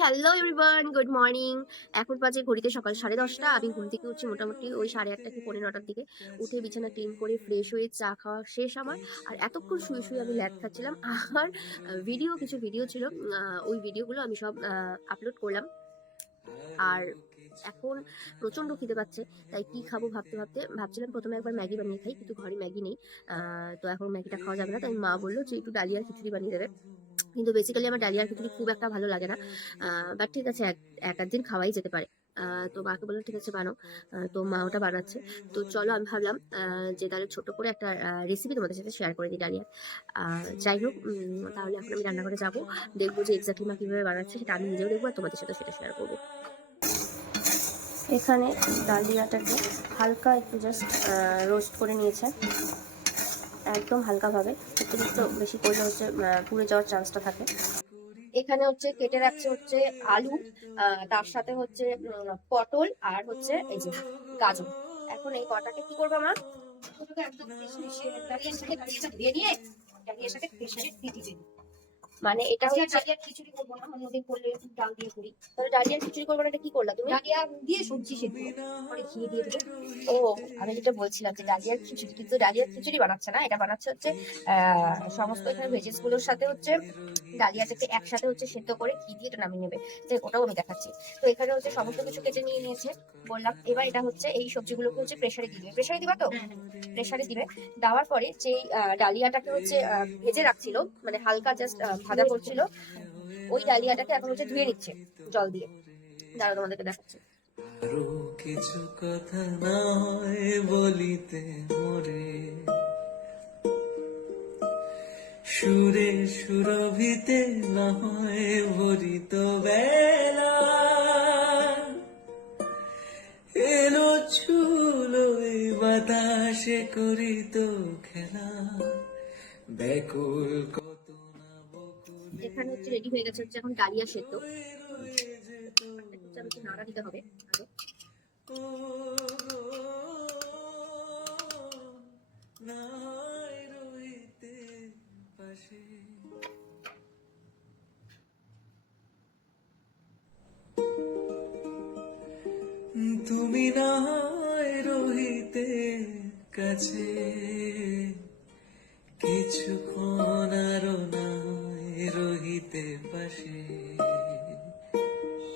Hello everyone, good morning. এখন বাজে ঘড়িতে সকাল 10:30। আমি ঘুম থেকে উঠছি মোটামুটি ওই 8:30 কি 9:15টার দিকে। উঠে বিছানা ক্লিন করে ফ্রেশ হয়ে চা খাওয়া শেষ আমার। আর এতক্ষণ শুয়ে শুয়ে আমি ল্যাদ খাচ্ছিলাম। আর কিছু ভিডিও ছিল, ওই ভিডিওগুলো আমি সব আপলোড করলাম। আর এখন প্রচন্ড খিদে পাচ্ছে, তাই কি খাবো ভাবতে ভাবতে ভাবছিলাম প্রথমে একবার ম্যাগি বানিয়ে খাই, কিন্তু ঘরে ম্যাগি নেই। তো এখন ম্যাগিটা খাওয়া যাবে না, তাই মা বললো যে একটু ডালিয়ার খিচুড়ি বানিয়ে দেবে। কিন্তু বেসিক্যালি আমার ডালিয়ার খিচুড়ি খুব একটা ভালো লাগে না। বাট ঠিক আছে, এক দিন খাওয়াই যেতে পারে। তো মাকে বললাম ঠিক আছে বানাও। তো মা ওটা বানাচ্ছে। তো চলো, আমি ভাবলাম যে তাহলে ছোট করে একটা রেসিপি তোমাদের সাথে শেয়ার করে দিই ডালিয়ার। যাই হোক, তাহলে এখন আমি রান্নাঘরে যাবো, দেখবো যে এক্স্যাক্টলি মা কিভাবে বানাচ্ছে, সেটা আমি নিজেও দেখবো আর তোমাদের সাথে সেটা শেয়ার করবো। এখানে ডালিয়াটাকে হালকা একটু জাস্ট রোস্ট করে নিয়েছে, একদম হালকাভাবে। অতিরিক্ত বেশি করলে হচ্ছে পুড়ে যাওয়ার চান্সটা থাকে। এখানে হচ্ছে কেটে রাখছে হচ্ছে আলু, তার সাথে হচ্ছে পটল, আর হচ্ছে এই যে গাজর। এখন এই কটাকে কি করবো মা? একদম দিয়ে নিয়ে ডালিয়ার সাথে প্রেসারে দিয়ে দিবি। মানে এটা হচ্ছে ডালিয়ার খিচুড়ি করবো না, অন্যদিন করলে ডাল দিয়ে করি। তাহলে ডালিয়ার খিচুড়ি করবো না, এটা কি করলা তুমি? ডালিয়া দিয়ে সবজি সেদ্ধ করে ঘি দিয়ে দেবে। ও, আমি যেটা বলছিলাম যে ডালিয়ার খিচুড়ি, কিন্তু ডালিয়ার খিচুড়ি বানাচ্ছে না, এটা বানাচ্ছে হচ্ছে সমস্ত এখানে ভেজেস গুলোর সাথে হচ্ছে ডালিয়াটাকে একসাথে হচ্ছে সেদ্ধ করে ঘি দিয়ে এটা নামিয়ে নেবে। তো ওটাও আমি দেখাচ্ছি। তো এখানে হচ্ছে সমস্ত কিছু কেটে নিয়ে নিয়েছে বললাম। এবার এটা হচ্ছে এই সবজিগুলোকে হচ্ছে প্রেসারে দিয়ে দিবে। প্রেসারে দিবা তো? প্রেসারে দিবে। দেওয়ার পরে যে ডালিয়াটাকে হচ্ছে ভেজে রাখছিল, মানে হালকা জাস্ট ভাজা করছিল, ওই ডালিয়াটাকে এখন হচ্ছে ধুয়ে নিচ্ছে জল দিয়ে। দাঁড়াও, তোমাদেরকে দেখাচ্ছি। আরো কিছু কথা নয় বলিতে মোরে, সুরে সুরভিতে না হয় ভরিত বেলা, এলো ছুলো এই বাতাসে করিত খেলা, ব্যাকুল কত না বকুল। এখানে হচ্ছে রেডি হয়ে গেছে হচ্ছে এখন ডালিয়া সেদ্ধ। আমি একটু নাড়া দিতে হবে আগে। নাই রইতে পাশে, তুমি নাই রহিতে কাছে, কিছুক্ষণ আরো নাই রহিতে পাশে।